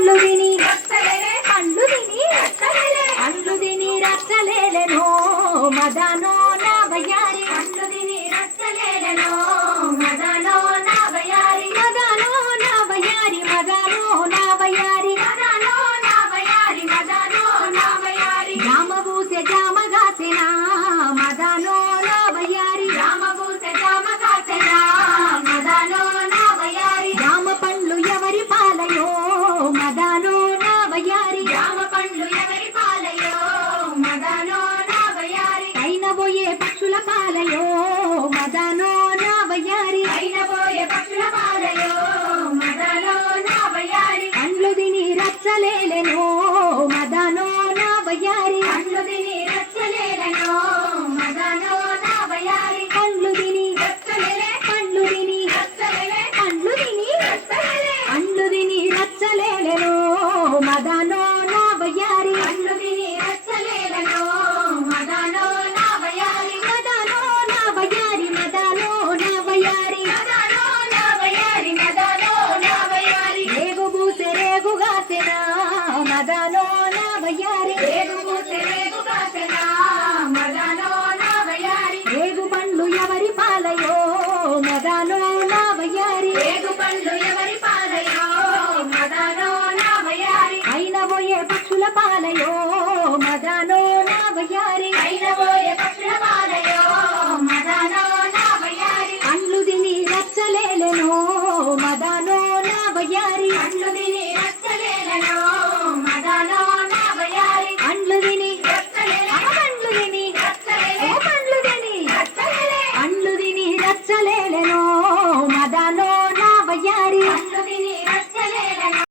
పండ్లు తిని పండ్లు తిని పండ్లు తిని రచ్చలేలెనో మదనో నా వయ్యారి పండ్లు తిని రచ్చలేలెనో మదనో నా వయ్యారి మదనో నా వయ్యారి మదనో నా వయ్యారి మదనో నా వయ్యారి మదనో నా వయ్యారి జామ పూసే జామ గాచెనా మదనో నా వయ్యారి జామ పూసే జామ గాచెనా మదనో నా వయ్యారి జామ పండ్లు ఎవరి పాలయో మదనో నా వయ్యారి జామ పండ్లు ఎవరి పాలయో మదనో నా వయ్యారి అయిన పోయే పక్షుల పాలయో మదనో నా వయ్యారి అయిన పోయే పక్షుల పాలయో మదనో నా వయ్యారి పండ్లు తిని రచ్చలేలెనో మదనో నా వయ్యారి పండ్లు తిని రచ్చలేలెనో మదనో నా వయ్యారి పండ్లు తిని రచ్చలేలే పండ్లు తిని రచ్చలేలే పండ్లు తిని రచ్చలేలే పండ్లు తిని రచ్చలేలెనో మదనో నా వయ్యారి పండ్లు తిని రచ్చలేలెనో మదనో నా వయ్యారి మదనో నా వయ్యారి మదనో నా వయ్యారి మదనో నా వయ్యారి మదనో నా వయ్యారి రేగు పూసే రేగు గాచెనా మదనో నా వయ్యారి రేగు పూసే రేగు గాచెనా మదనో నా వయ్యారి రేగు పండ్లు ఎవరి పాలయో మదనో నా వయ్యారి రేగు పండ్లు ఎవరి పాలయో మదనో నా వయ్యారి అయిన పోయే పక్షుల పాలయో మదనో నా వయ్యారి అయిన పోయే పక్షుల పాలయో మదనో నా వయ్యారి పండ్లు తిని రచ్చలేలెనో మదనో నా వయ్యారి పండ్లు తిని రచ్చలేలెనో